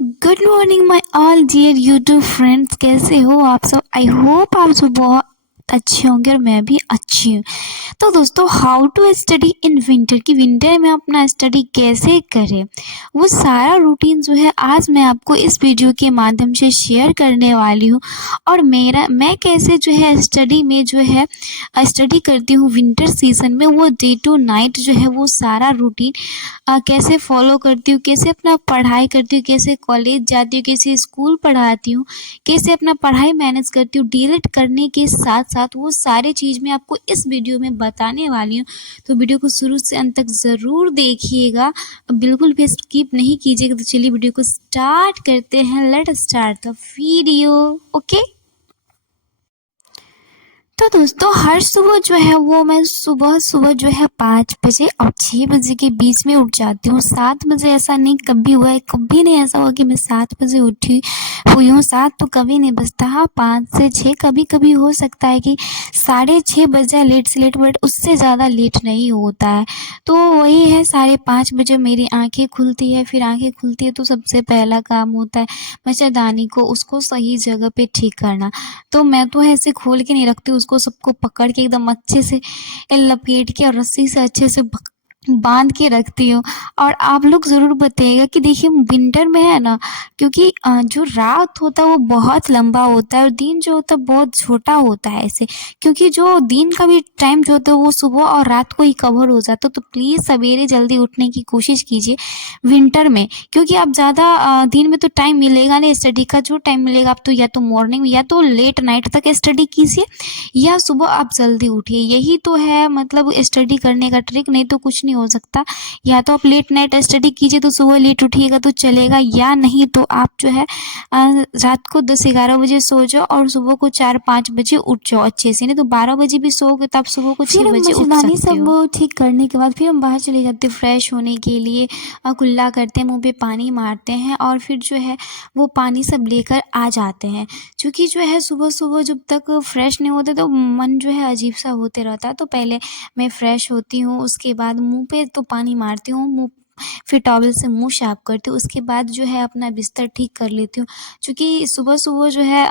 Good morning my all dear YouTube friends, कैसे हो आप सब। आई होप आप सब बहुत अच्छे होंगे और मैं भी अच्छी हूँ। तो दोस्तों, how to study in winter, की विंटर में अपना स्टडी कैसे करें, वो सारा रूटीन जो है आज मैं आपको इस वीडियो के माध्यम से शेयर करने वाली हूँ। और मैं कैसे जो है स्टडी में जो है स्टडी करती हूँ विंटर सीजन में, वो डे टू नाइट जो है वो सारा रूटीन कैसे फॉलो करती हूँ, कैसे अपना पढ़ाई करती हूँ, कैसे कॉलेज जाती हूँ, कैसे स्कूल पढ़ाती हूँ, कैसे अपना पढ़ाई मैनेज करती हूँ, डीएलएड करने के साथ साथ वो सारे चीज़ मैं आपको इस वीडियो में बताने वाली हूँ। तो वीडियो को शुरू से अंत तक ज़रूर देखिएगा, बिल्कुल भी स्किप नहीं कीजिएगा। तो चलिए वीडियो को स्टार्ट करते हैं। Let start the video. Okay. तो दोस्तों, हर सुबह जो है वो मैं सुबह सुबह जो है 5 बजे और 6 बजे के बीच में उठ जाती हूँ। 7 बजे ऐसा नहीं कभी हुआ है, कभी नहीं ऐसा हुआ कि मैं 7 बजे उठी हुई हूँ। 7 तो कभी नहीं बजता। हाँ, 5 से 6 कभी कभी हो सकता है कि 6:30 बज जाए लेट से लेट, बट उससे ज़्यादा लेट नहीं होता है। तो वही है, 5:30 बजे मेरी आँखें खुलती है। फिर आँखें खुलती है तो सबसे पहला काम होता है मच्छरदानी को उसको सही जगह पे ठीक करना। तो मैं तो ऐसे खोल के नहीं रखती, उसको सबको पकड़ के एकदम अच्छे से लपेट के और रस्सी से अच्छे से बांध के रखती हूँ। और आप लोग ज़रूर बताइएगा कि देखिए विंटर में है ना, क्योंकि जो रात होता है वो बहुत लंबा होता है और दिन जो होता है बहुत छोटा होता है ऐसे, क्योंकि जो दिन का भी टाइम जो होता है वो सुबह और रात को ही कवर हो जाता है। तो प्लीज़ सवेरे जल्दी उठने की कोशिश कीजिए विंटर में, क्योंकि आप ज़्यादा दिन में तो टाइम मिलेगा नहीं स्टडी का। जो टाइम मिलेगा आप तो या तो मॉर्निंग में या तो लेट नाइट तक स्टडी कीजिए, या सुबह आप जल्दी उठिए। यही तो है मतलब स्टडी करने का ट्रिक, नहीं तो कुछ नहीं हो सकता। या तो आप लेट नाइट स्टडी कीजिए तो सुबह लेट उठिएगा तो चलेगा, या नहीं तो आप जो है रात को 10-11 बजे सो जाओ और सुबह को 4-5 बजे उठ जाओ अच्छे से। नहीं तो 12 बजे भी सोओगे तो आप सुबह को 6 बजे उठ सकते हो। सब ठीक करने के बाद फिर हम बाहर चले जाते हैं फ्रेश होने के लिए। कुल्ला करते हैं, मुँह पे पानी मारते हैं और फिर जो है वो पानी सब लेकर आ जाते हैं। क्योंकि जो है सुबह-सुबह जब तक फ्रेश नहीं होते तो मन जो है अजीब-सा होते रहता है। तो पहले मैं फ्रेश होती हूँ, उसके बाद मुँह पे तो पानी मारती हूँ, मुँह फिर टॉवल से मुँह साफ करती हूँ। उसके बाद जो है अपना बिस्तर ठीक कर लेती हूँ। चूँकि सुबह-सुबह जो है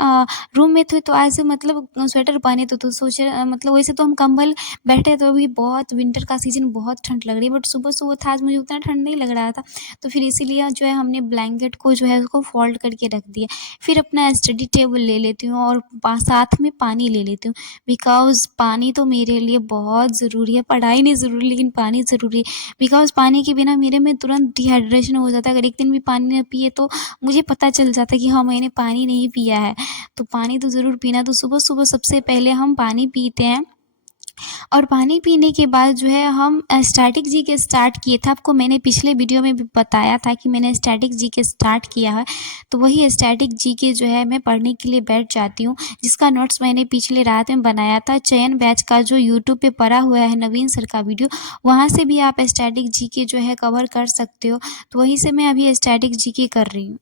रूम में थे तो ऐसे मतलब स्वेटर पहने तो सोचे मतलब वैसे तो हम कंबल बैठे तो अभी बहुत विंटर का सीज़न, बहुत ठंड लग रही है, बट सुबह-सुबह था आज मुझे उतना ठंड नहीं लग रहा था। तो फिर इसीलिए जो है हमने ब्लैंकेट को जो है उसको फ़ोल्ड करके रख दिया। फिर अपना स्टडी टेबल ले लेती हूँ और साथ में पानी ले लेती हूँ, बिकॉज़ पानी तो मेरे लिए बहुत ज़रूरी है। पढ़ाई नहीं ज़रूरी लेकिन पानी ज़रूरी है, बिकॉज़ पानी के बिना मेरे में तुरंत डिहाइड्रेशन हो जाता है। अगर एक दिन भी पानी ना पिए तो मुझे पता चल जाता है कि हाँ, मैंने पानी नहीं पिया है। तो पानी तो ज़रूर पीना। तो सुबह-सुबह सबसे पहले हम पानी पीते हैं और पानी पीने के बाद जो है हम स्टैटिक जीके स्टार्ट किए थे। आपको मैंने पिछले वीडियो में भी बताया था कि मैंने स्टैटिक जीके स्टार्ट किया है। तो वही स्टैटिक जीके जो है मैं पढ़ने के लिए बैठ जाती हूँ, जिसका नोट्स मैंने पिछले रात में बनाया था। चयन बैच का जो यूट्यूब पे पड़ा हुआ है नवीन सर का वीडियो, वहाँ से भी आप स्टैटिक जीके जो है कवर कर सकते हो। तो वहीं से मैं अभी स्टैटिक जीके कर रही हूँ।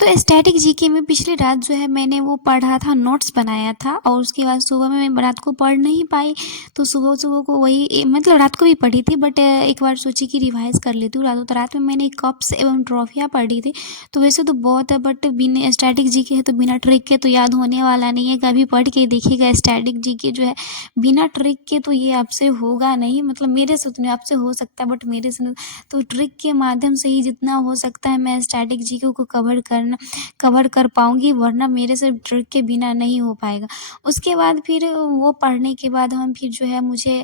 तो स्टैटिक जीके में पिछली रात जो है मैंने वो पढ़ा था, नोट्स बनाया था और उसके बाद सुबह में मैं रात को पढ़ नहीं पाई। तो सुबह को वही मतलब रात को भी पढ़ी थी, बट एक बार सोची कि रिवाइज़ कर लेती हूँ। रात में मैंने कप्स एवं ट्रॉफियाँ पढ़ी थी। तो वैसे तो बहुत है, बट बिना स्टैटिक जीके है तो बिना ट्रिक के तो याद होने वाला नहीं है। कभी पढ़ के देखिएगा स्टैटिक जीके जो है बिना ट्रिक के तो ये आपसे होगा नहीं। मतलब मेरे से तो नहीं, आपसे हो सकता है बट मेरे से नहीं। तो ट्रिक के माध्यम से ही जितना हो सकता है मैं स्टैटिक जीके को कवर कर पाऊँगी, वरना मेरे से ट्रिक के बिना नहीं हो पाएगा। उसके बाद फिर वो पढ़ने के बाद हम फिर जो है मुझे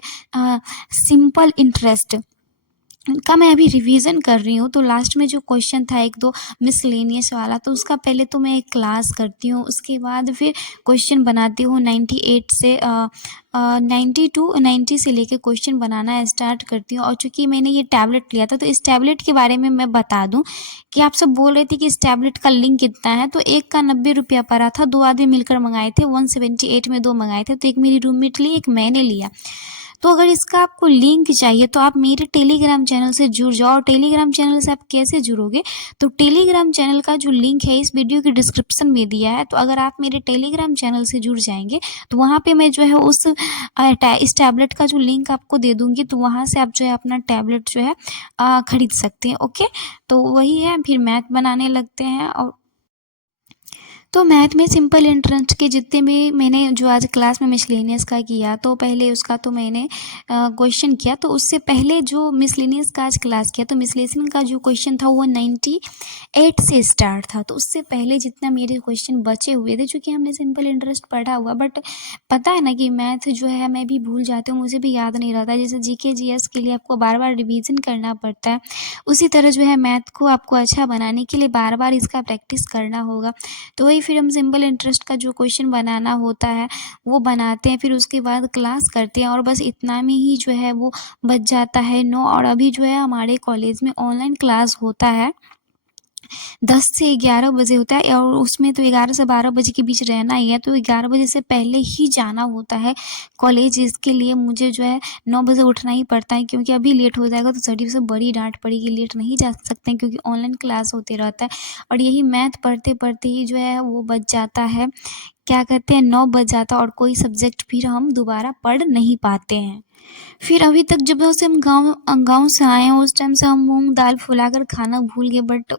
सिंपल इंटरेस्ट का मैं अभी रिवीजन कर रही हूँ। तो लास्ट में जो क्वेश्चन था 1-2 मिसलेनियस वाला, तो उसका पहले तो मैं एक क्लास करती हूँ। उसके बाद फिर क्वेश्चन बनाती हूँ 98 से 90 से लेके क्वेश्चन बनाना स्टार्ट करती हूँ। और चूँकि मैंने ये टैबलेट लिया था तो इस टैबलेट के बारे में मैं बता दूँ कि आप सब बोल रहे थे कि इस टैबलेट का लिंक कितना है। तो एक का 90 रुपया पड़ा था, 2 आदमी मिलकर मंगाए थे, 178 में 2 मंगाए थे। तो एक मेरी रूममेट ली, एक मैंने लिया। तो अगर इसका आपको लिंक चाहिए तो आप मेरे टेलीग्राम चैनल से जुड़ जाओ। और टेलीग्राम चैनल से आप कैसे जुड़ोगे, तो टेलीग्राम चैनल का जो लिंक है इस वीडियो के डिस्क्रिप्शन में दिया है। तो अगर आप मेरे टेलीग्राम चैनल से जुड़ जाएंगे तो वहाँ पे मैं जो है इस टैबलेट का जो लिंक आपको दे दूँगी, तो वहाँ से आप जो है अपना टैबलेट जो है खरीद सकते हैं। ओके, तो वही है, फिर मैथ बनाने लगते हैं। और तो मैथ में सिंपल इंटरेस्ट के जितने भी मैंने जो आज क्लास में मिसलेनियस का किया, तो पहले उसका तो मैंने क्वेश्चन किया। तो उससे पहले जो मिसलेनियस का आज क्लास किया, तो मिसलेनियस का जो क्वेश्चन था वो 98 से स्टार्ट था। तो उससे पहले जितना मेरे क्वेश्चन बचे हुए थे, चूँकि हमने सिंपल इंटरेस्ट पढ़ा हुआ, बट पता है ना कि मैथ जो है मैं भी भूल जाती हूँ, मुझे भी याद नहीं रहता। जैसे जीके जीएस के लिए आपको बार बार रिवीजन करना पड़ता है, उसी तरह जो है मैथ को आपको अच्छा बनाने के लिए बार बार इसका प्रैक्टिस करना होगा। तो वही फिर हम सिंपल इंटरेस्ट का जो क्वेश्चन बनाना होता है वो बनाते हैं, फिर उसके बाद क्लास करते हैं, और बस इतना में ही जो है वो बच जाता है 9। और अभी जो है हमारे कॉलेज में ऑनलाइन क्लास होता है 10 से 11 बजे होता है, और उसमें तो 11 से 12 बजे के बीच रहना ही है। तो 11 बजे से पहले ही जाना होता है कॉलेज। इसके लिए मुझे जो है 9 बजे उठना ही पड़ता है, क्योंकि अभी लेट हो जाएगा तो सर से बड़ी डांट पड़ेगी, लेट नहीं जा सकते हैं क्योंकि ऑनलाइन क्लास होते रहता है। और यही मैथ पढ़ते पढ़ते ही जो है वो बच जाता है, क्या कहते हैं, 9 बज जाता है, और कोई सब्जेक्ट फिर हम दोबारा पढ़ नहीं पाते हैं। फिर अभी तक जब से हम गाँव से आए हैं, उस टाइम से हम मूँग दाल फुलाकर खाना भूल गए, बट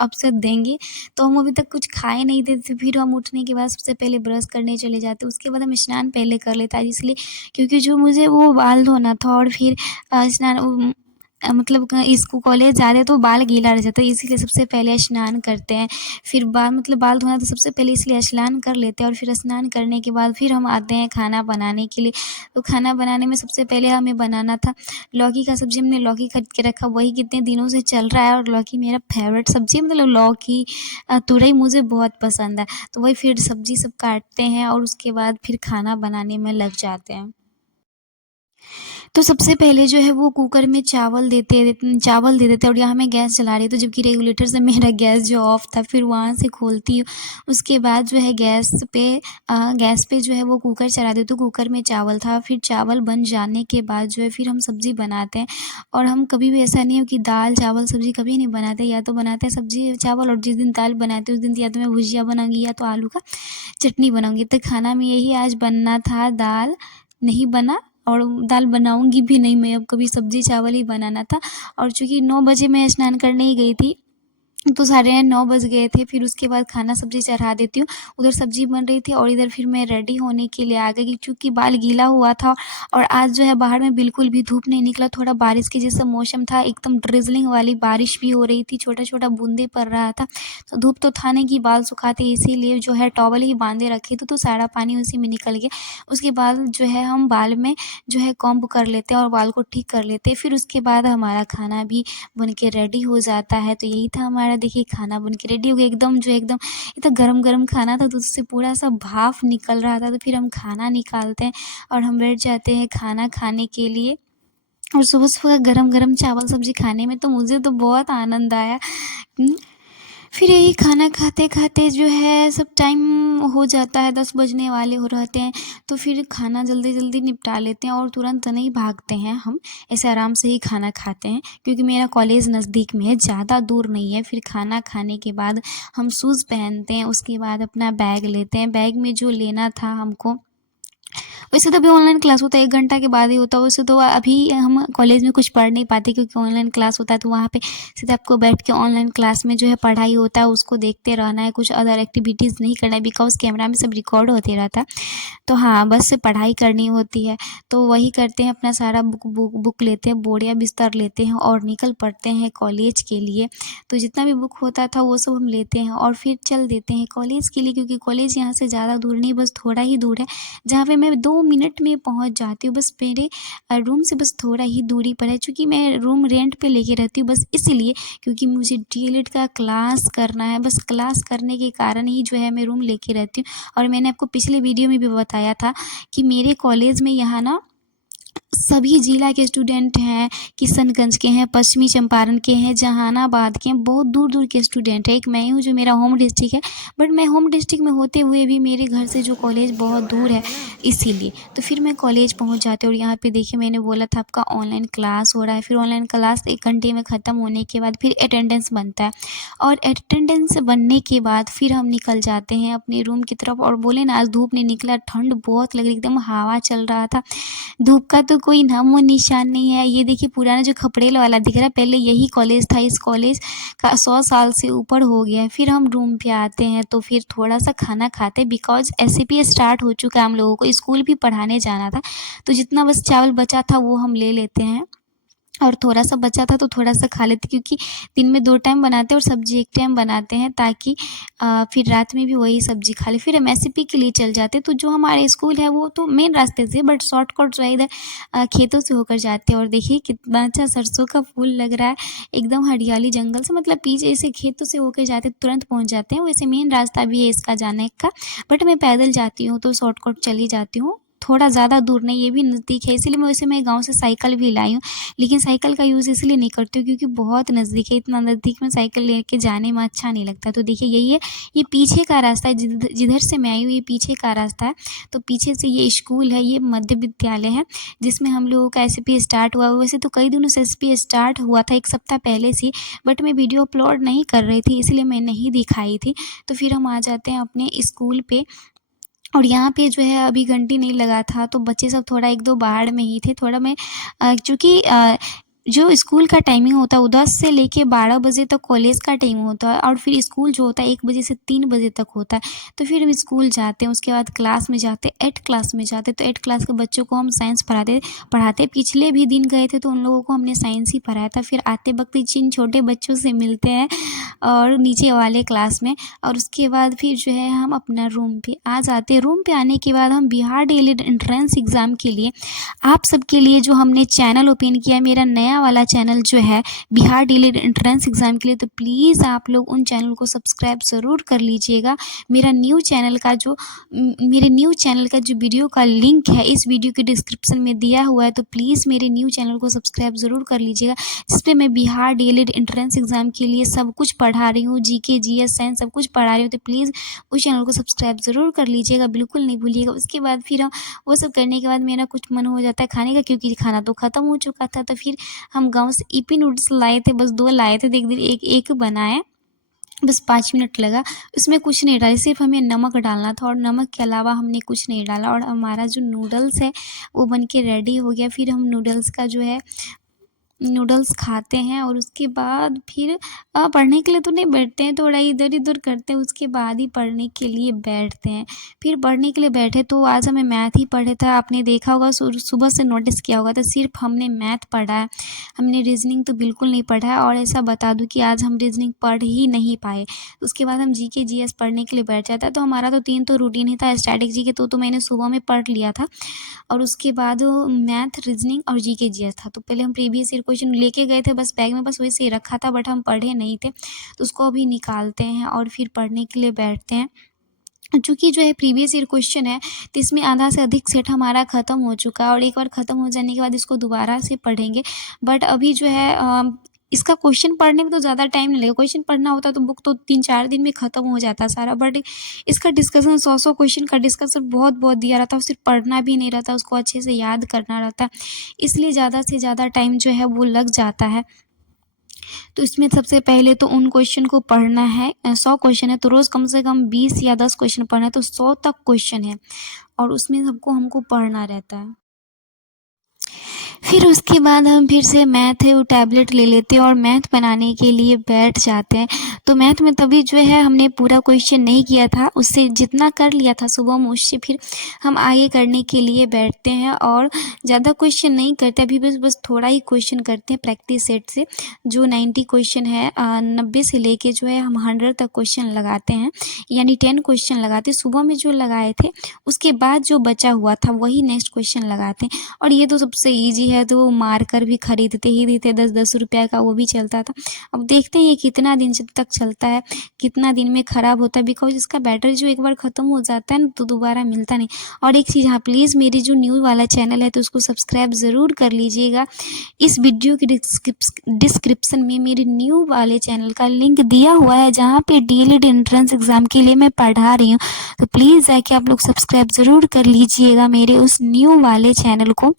अब से देंगे। तो हम अभी तक कुछ खाए नहीं थे, तो फिर हम उठने के बाद सबसे पहले ब्रश करने चले जाते, उसके बाद हम स्नान पहले कर लेते हैं, इसलिए क्योंकि जो मुझे वो बाल धोना था, और फिर स्नान मतलब इसको कॉलेज जा रहे हैं तो बाल गीला रह जाता है, इसीलिए सबसे पहले स्नान करते हैं। फिर बाल धोना तो सबसे पहले इसलिए स्नान कर लेते हैं, और फिर स्नान करने के बाद फिर हम आते हैं खाना बनाने के लिए। तो खाना बनाने में सबसे पहले हमें बनाना था लौकी का सब्ज़ी। हमने लौकी खरीद के रखा, वही कितने दिनों से चल रहा है, और लौकी मेरा फेवरेट सब्ज़ी है, मतलब लौकी तुरई मुझे बहुत पसंद है। तो वही फिर सब्ज़ी सब काटते हैं, और उसके बाद फिर खाना बनाने में लग जाते हैं। तो सबसे पहले जो है वो कुकर में चावल दे देते, और यहाँ मैं गैस जला रही, तो जबकि रेगुलेटर से मेरा गैस जो ऑफ था, फिर वहाँ से खोलती हूँ। उसके बाद जो है गैस पे जो है वो कुकर चढ़ा देती हूँ। कुकर में चावल था, फिर चावल बन जाने के बाद जो है फिर हम सब्ज़ी बनाते हैं। और हम कभी भी ऐसा नहीं हो कि दाल चावल सब्ज़ी कभी नहीं बनाते, या तो बनाते हैं सब्ज़ी चावल, और जिस दिन दाल बनाते हैं उस दिन या तो मैं भुजिया बनाऊँगी या तो आलू का चटनी बनाऊँगी। तो खाना में यही आज बनना था, दाल नहीं बना, और दाल बनाऊँगी भी नहीं मैं, अब कभी सब्ज़ी चावल ही बनाना था। और चूँकि 9 बजे मैं स्नान करने ही गई थी, तो 9:30 बज गए थे। फिर उसके बाद खाना सब्ज़ी चढ़ा देती हूँ, उधर सब्ज़ी बन रही थी और इधर फिर मैं रेडी होने के लिए आ गई, क्योंकि बाल गीला हुआ था। और आज जो है बाहर में बिल्कुल भी धूप नहीं निकला, थोड़ा बारिश के जैसा मौसम था, एकदम ड्रिज़लिंग वाली बारिश भी हो रही थी, छोटा-छोटा बूँदें पड़ रहा था। तो धूप तो था नहीं कि बाल सुखाते, इसीलिए जो है टॉवल ही बाँधे रखे थे, तो सारा पानी उसी में निकल गया। उसके बाद जो है हम बाल में जो है कॉम्ब कर लेते हैं और बाल को ठीक कर लेते हैं। फिर उसके बाद हमारा खाना भी बन के रेडी हो जाता है। तो यही था हमारा, देखिए खाना बन के रेडी हो गया, एकदम इतना गरम-गरम खाना था, तो उससे पूरा सा भाप निकल रहा था। तो फिर हम खाना निकालते हैं और हम बैठ जाते हैं खाना खाने के लिए। और सुबह-सुबह गरम-गरम चावल सब्ज़ी खाने में तो मुझे तो बहुत आनंद आया। फिर यही खाना खाते-खाते जो है सब टाइम हो जाता है, 10 बजने वाले हो रहते हैं। तो फिर खाना जल्दी-जल्दी निपटा लेते हैं और तुरंत नहीं भागते हैं हम, ऐसे आराम से ही खाना खाते हैं, क्योंकि मेरा कॉलेज नज़दीक में है, ज़्यादा दूर नहीं है। फिर खाना खाने के बाद हम शूज़ पहनते हैं, उसके बाद अपना बैग लेते हैं। बैग में जो लेना था हमको, वैसे तो अभी ऑनलाइन क्लास होता है 1 घंटा के बाद ही होता है। वैसे तो अभी हम कॉलेज में कुछ पढ़ नहीं पाते, क्योंकि ऑनलाइन क्लास होता है, तो वहाँ पे सीधे आपको बैठ के ऑनलाइन क्लास में जो है पढ़ाई होता है, उसको देखते रहना है, कुछ अदर एक्टिविटीज़ नहीं करना है, बिकॉज़ कैमरा में सब रिकॉर्ड होते रहता है। तो हाँ, बस पढ़ाई करनी होती है। तो वही करते हैं, अपना सारा बुक लेते हैं, बोरिया बिस्तर लेते हैं और निकल पड़ते हैं कॉलेज के लिए। तो जितना भी बुक होता था वो सब हम लेते हैं और फिर चल देते हैं कॉलेज के लिए, क्योंकि कॉलेज यहाँ से ज़्यादा दूर नहीं, बस थोड़ा ही दूर है, जहाँ पे मैं 2 मिनट में पहुँच जाती हूँ। बस मेरे रूम से बस थोड़ा ही दूरी पर है, चूँकि मैं रूम रेंट पे लेके रहती हूँ, बस इसीलिए, क्योंकि मुझे डीएलएड का क्लास करना है। बस क्लास करने के कारण ही जो है मैं रूम लेके रहती हूँ। और मैंने आपको पिछले वीडियो में भी बताया था कि मेरे कॉलेज में यहाँ ना सभी जिला के स्टूडेंट हैं, किशनगंज के हैं, पश्चिमी चंपारण के हैं, जहानाबाद के हैं, बहुत दूर दूर के स्टूडेंट हैं। एक मैं ही हूँ जो मेरा होम डिस्ट्रिक्ट है, बट मैं होम डिस्ट्रिक्ट में होते हुए भी मेरे घर से जो कॉलेज बहुत दूर है, इसीलिए तो फिर मैं कॉलेज पहुँच जाती हूँ। और यहाँ पे देखिए मैंने बोला था आपका ऑनलाइन क्लास हो रहा है, फिर ऑनलाइन क्लास 1 घंटे में ख़त्म होने के बाद फिर अटेंडेंस बनता है, और अटेंडेंस बनने के बाद फिर हम निकल जाते हैं अपने रूम की तरफ। और बोले ना, आज धूप नहीं निकला, ठंड बहुत लग रही, एकदम हवा चल रहा था, धूप का तो कोई नामो निशान नहीं है। ये देखिए पुराना जो खपड़ेल वाला दिख रहा है, पहले यही कॉलेज था। इस कॉलेज का 100 साल से ऊपर हो गया है। फिर हम रूम पे आते हैं तो फिर थोड़ा सा खाना खाते हैं, बिकॉज एसएपी स्टार्ट हो चुका है, हम लोगों को स्कूल भी पढ़ाने जाना था, तो जितना बस चावल बचा था वो हम ले लेते हैं, और थोड़ा सा बचा था तो थोड़ा सा खा लेते, क्योंकि दिन में 2 टाइम बनाते हैं और सब्जी 1 टाइम बनाते हैं, ताकि फिर रात में भी वही सब्जी खा ले। फिर हम एसएपी के लिए चल जाते। तो जो हमारे स्कूल है वो तो मेन रास्ते से, बट शॉर्टकट जो है इधर खेतों से होकर जाते हैं। और देखिए कितना अच्छा सरसों का फूल लग रहा है, एकदम हरियाली जंगल से, मतलब पीछे से खेतों से होकर जाते तुरंत पहुँच जाते हैं। वैसे मेन रास्ता भी है इसका जाने का, बट मैं पैदल जाती हूँ तो शॉर्टकट चली जाती हूँ, थोड़ा ज़्यादा दूर नहीं, ये भी नज़दीक है, इसीलिए मैं गाँव से साइकिल भी लाई हूँ। लेकिन साइकिल का यूज़ इसलिए नहीं करती हूँ क्योंकि बहुत नज़दीक है, इतना नज़दीक में साइकिल लेके जाने में अच्छा नहीं लगता। तो देखिए यही है, ये पीछे का रास्ता है, जिधर से मैं आई हूँ ये पीछे का रास्ता है। तो पीछे से ये स्कूल है, ये मध्य विद्यालय है जिसमें हम लोगों का एसपी स्टार्ट हुआ। वैसे तो कई दिनों से एसपी स्टार्ट हुआ था, 1 सप्ताह पहले से, बट मैं वीडियो अपलोड नहीं कर रही थी, इसलिए मैं नहीं दिखाई थी। तो फिर हम आ जाते हैं अपने स्कूल पे, और यहाँ पे जो है अभी घंटी नहीं लगा था, तो बच्चे सब थोड़ा 1-2 बाहर में ही थे। थोड़ा मैं चूँकि जो स्कूल का टाइमिंग होता है वो 10 से लेके 12 बजे तक कॉलेज का टाइम होता है, और फिर स्कूल जो होता है 1 बजे से 3 बजे तक होता है। तो फिर हम स्कूल जाते हैं, उसके बाद क्लास में जाते हैं, 8 क्लास में जाते हैं। तो 8 क्लास के बच्चों को हम साइंस पढ़ाते पिछले भी दिन गए थे तो उन लोगों को हमने साइंस ही पढ़ाया था। फिर आते वक्त जिन छोटे बच्चों से मिलते हैं और नीचे वाले क्लास में, और उसके बाद फिर जो है हम अपना रूम पे आ जाते हैं। रूम पे आने के बाद हम बिहार डीएलएड एंट्रेंस एग्ज़ाम के लिए आप सबके लिए जो हमने चैनल ओपन किया है, मेरा नया वाला चैनल जो है बिहार डीएलएड एंट्रेंस एग्ज़ाम के लिए, तो प्लीज़ आप लोग उन चैनल को सब्सक्राइब ज़रूर कर लीजिएगा। मेरे न्यू चैनल का जो वीडियो का लिंक है इस वीडियो के डिस्क्रिप्शन में दिया हुआ है, तो प्लीज़ मेरे न्यू चैनल को सब्सक्राइब ज़रूर कर लीजिएगा, जिस पे मैं बिहार डीएलएड एंट्रेंस एग्ज़ाम के लिए सब कुछ पढ़ा रही हूँ, जीके जीएस साइंस सब कुछ पढ़ा रही हूँ। तो प्लीज़ उस चैनल को सब्सक्राइब ज़रूर कर लीजिएगा, बिल्कुल नहीं भूलिएगा। उसके बाद फिर वो सब करने के बाद मेरा कुछ मन हो जाता है खाने का, क्योंकि खाना तो ख़त्म हो चुका था। तो फिर हम गाँव से ईपी नूडल्स लाए थे, बस 2 लाए थे, एक बनाए, बस 5 मिनट लगा। उसमें कुछ नहीं डाला, सिर्फ हमें नमक डालना था और नमक के अलावा हमने कुछ नहीं डाला, और हमारा जो नूडल्स है वो बन के रेडी हो गया। फिर हम नूडल्स का जो है नूडल्स खाते हैं, और उसके बाद फिर पढ़ने के लिए तो नहीं बैठते हैं, थोड़ा इधर-उधर करते हैं, उसके बाद ही पढ़ने के लिए बैठते हैं। फिर पढ़ने के लिए बैठे तो आज हमें मैथ ही पढ़े था, आपने देखा होगा, सुबह से नोटिस किया होगा, तो सिर्फ हमने मैथ पढ़ा है, हमने रीजनिंग तो बिल्कुल नहीं पढ़ा है। और ऐसा बता दूँ कि आज हम रीजनिंग पढ़ ही नहीं पाए। उसके बाद हम जीके जीएस पढ़ने के लिए बैठ जाता है। तो हमारा तो 3 तो रूटीन ही था, स्टैटिक जीके तो मैंने सुबह में पढ़ लिया था, और उसके बाद मैथ, रीजनिंग और जीके जीएस था। तो पहले हम प्रीवियस ईयर क्वेश्चन लेके गए थे, बस बैग में बस वैसे ही रखा था, बट हम पढ़े नहीं थे, तो उसको अभी निकालते हैं और फिर पढ़ने के लिए बैठते हैं। चूँकि जो है प्रीवियस ईयर क्वेश्चन है, तो इसमें आधा से अधिक सेट हमारा ख़त्म हो चुका है, और एक बार ख़त्म हो जाने के बाद इसको दोबारा से पढ़ेंगे। बट अभी जो है इसका क्वेश्चन पढ़ने में तो ज़्यादा टाइम नहीं लगेगा। क्वेश्चन पढ़ना होता तो बुक तो 3-4 दिन में ख़त्म हो जाता सारा, बट इसका डिस्कशन 100 क्वेश्चन का डिस्कशन बहुत दिया रहता है, सिर्फ पढ़ना भी नहीं रहता, उसको अच्छे से याद करना रहता है, इसलिए ज़्यादा से ज़्यादा टाइम जो है वो लग जाता है। तो इसमें सबसे पहले तो उन क्वेश्चन को पढ़ना है, 100 क्वेश्चन है तो रोज़ कम से कम 20 या 10 क्वेश्चन पढ़ना है, तो 100 तक क्वेश्चन है, और उसमें हमको पढ़ना रहता है। फिर उसके बाद हम फिर से मैथ है वो टैबलेट ले लेते हैं और मैथ बनाने के लिए बैठ जाते हैं। तो मैथ में तभी जो है हमने पूरा क्वेश्चन नहीं किया था, उससे जितना कर लिया था सुबह में उससे फिर हम आगे करने के लिए बैठते हैं, और ज़्यादा क्वेश्चन नहीं करते अभी, बस थोड़ा ही क्वेश्चन करते हैं प्रैक्टिस सेट से। जो 90 क्वेश्चन है 90 से लेके जो है हम 100 तक क्वेश्चन लगाते हैं, यानी 10 क्वेश्चन लगाते हैं। सुबह में जो लगाए थे उसके बाद जो बचा हुआ था वही नेक्स्ट क्वेश्चन लगाते हैं, और ये तो सबसे ईजी सब्जी है तो वो मार कर भी खरीदते ही थे, 10-10 रुपया का वो भी चलता था। अब देखते हैं ये कितना दिन तक चलता है, कितना दिन में ख़राब होता है, बिकॉज़ इसका बैटरी जो एक बार ख़त्म हो जाता है ना तो दोबारा मिलता नहीं। और एक चीज़, हाँ प्लीज़ मेरी जो न्यू वाला चैनल है तो उसको सब्सक्राइब ज़रूर कर लीजिएगा। इस वीडियो की डिस्क्रिप्शन में मेरे न्यू वाले चैनल का लिंक दिया हुआ है, जहाँ पे डीएलएड एंट्रेंस एग्ज़ाम के लिए मैं पढ़ा रही हूँ। तो प्लीज़ जाके आप लोग सब्सक्राइब ज़रूर कर लीजिएगा मेरे उस न्यू वाले चैनल को।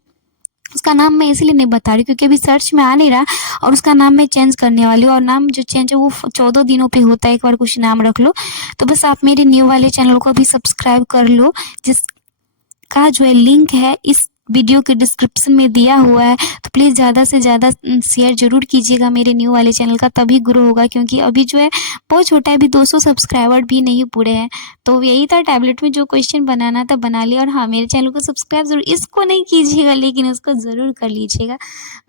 उसका नाम मैं इसलिए नहीं बता रही क्योंकि अभी सर्च में आ नहीं रहा, और उसका नाम मैं चेंज करने वाली हूँ, और नाम जो चेंज है वो 14 दिनों पे होता है, एक बार कुछ नाम रख लो। तो बस आप मेरे न्यू वाले चैनल को भी सब्सक्राइब कर लो, जिसका जो है लिंक है इस वीडियो के डिस्क्रिप्शन में दिया हुआ है। तो प्लीज़ ज़्यादा से ज़्यादा शेयर ज़रूर कीजिएगा मेरे न्यू वाले चैनल का, तभी ग्रो होगा, क्योंकि अभी जो है बहुत छोटा है, अभी 200 सब्सक्राइबर भी नहीं पूरे हैं। तो यही था, टैबलेट में जो क्वेश्चन बनाना था बना लिया। और हाँ, मेरे चैनल को सब्सक्राइब ज़रूर, इसको नहीं कीजिएगा लेकिन उसको ज़रूर कर लीजिएगा।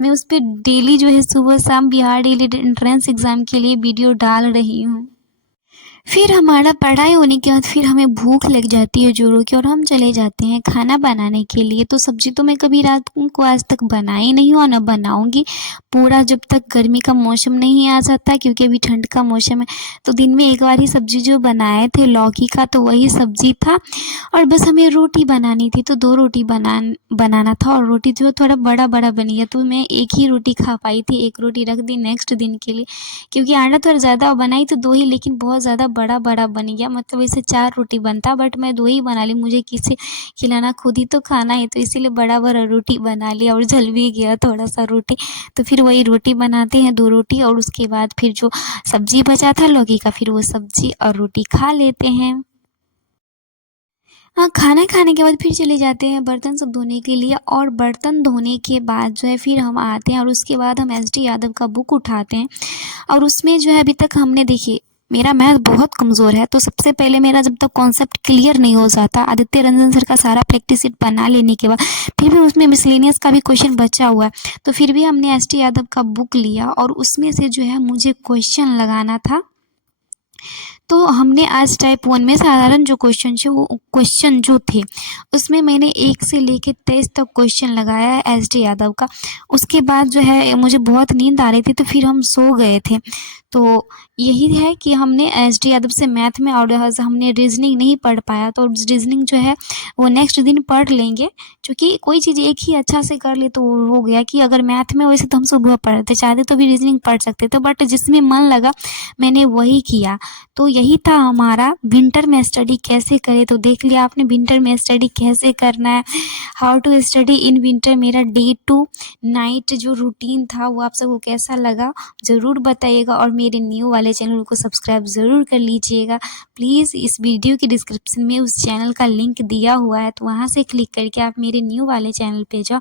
मैं उस पर डेली जो है सुबह शाम बिहार डेली एंट्रेंस एग्ज़ाम के लिए वीडियो डाल रही हूँ। फिर हमारा पढ़ाई होने के बाद फिर हमें भूख लग जाती है जोरों की, और हम चले जाते हैं खाना बनाने के लिए। तो सब्ज़ी तो मैं कभी रात को आज तक बनाई नहीं हूँ और न बनाऊँगी, पूरा जब तक गर्मी का मौसम नहीं आ जाता, क्योंकि अभी ठंड का मौसम है। तो दिन में एक बार ही सब्ज़ी जो बनाए थे लौकी का, तो वही सब्ज़ी था, और बस हमें रोटी बनानी थी। तो 2 रोटी बनाना था, और रोटी जो थोड़ा बड़ा बन गया, तो मैं एक ही रोटी खा पाई थी, एक रोटी रख दी नेक्स्ट दिन के लिए, क्योंकि आटा थोड़ा ज़्यादा बनाई तो 2 ही, लेकिन बहुत ज़्यादा बड़ा बन गया। मतलब वैसे 4 रोटी बनता, बट मैं 2 ही बना ली, मुझे किसे खिलाना, खुद ही तो खाना है, तो इसीलिए बड़ा रोटी बना लिया, और जल भी गया थोड़ा सा रोटी। तो फिर वही रोटी बनाते हैं, 2 रोटी, और उसके बाद फिर जो सब्ज़ी बचा था लौकी का, फिर वो सब्ज़ी और रोटी खा लेते हैं। हाँ, खाना खाने के बाद फिर चले जाते हैं बर्तन सब धोने के लिए, और बर्तन धोने के बाद जो है फिर हम आते हैं, और उसके बाद हम एस डी यादव का बुक उठाते हैं। और उसमें जो है अभी तक हमने, देखिए मेरा मैथ बहुत कमज़ोर है, तो सबसे पहले मेरा जब तक कॉन्सेप्ट क्लियर नहीं हो जाता, आदित्य रंजन सर का सारा प्रैक्टिस शीट बना लेने के बाद फिर भी उसमें मिसलेनियस का भी क्वेश्चन बचा हुआ है, तो फिर भी हमने एस टी यादव का बुक लिया, और उसमें से जो है मुझे क्वेश्चन लगाना था। तो हमने आज टाइप 1 में साधारण जो क्वेश्चन जो थे उसमें मैंने 1 से लेके 23 तक क्वेश्चन लगाया है एस डी यादव का। उसके बाद जो है मुझे बहुत नींद आ रही थी, तो फिर हम सो गए थे। तो यही है कि हमने एस डी यादव से मैथ में, और हमने रीजनिंग नहीं पढ़ पाया, तो रीजनिंग जो है वो नेक्स्ट दिन पढ़ लेंगे, क्योंकि कोई चीज़ एक ही अच्छा से कर ले तो हो गया। कि अगर मैथ में वैसे तो हम सुबह पढ़ते, चाहते तो भी रीजनिंग पढ़ सकते थे, बट जिसमें मन लगा मैंने वही किया। तो यही था हमारा विंटर में स्टडी कैसे करें। तो देख लिया आपने विंटर में स्टडी कैसे करना है, how to study in winter. मेरा डे टू नाइट जो रूटीन था वो आप सबको कैसा लगा ज़रूर बताइएगा, और मेरे न्यू वाले चैनल को सब्सक्राइब ज़रूर कर लीजिएगा प्लीज़। इस वीडियो की डिस्क्रिप्शन में उस चैनल का लिंक दिया हुआ है, तो वहाँ से क्लिक करके आप मेरे न्यू वाले चैनल पे जाओ,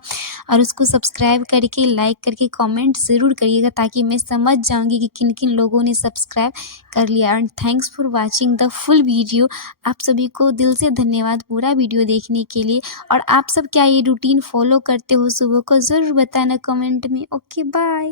और उसको सब्सक्राइब करके लाइक करके कमेंट ज़रूर करिएगा, ताकि मैं समझ जाऊँगी कि किन किन लोगों ने सब्सक्राइब कर लिया। And thanks for watching the full video. आप सभी को दिल से धन्यवाद पूरा वीडियो देखने के लिए। और आप सब क्या ये रूटीन फॉलो करते हो सुबह को, ज़रूर बताना कमेंट में। Okay bye.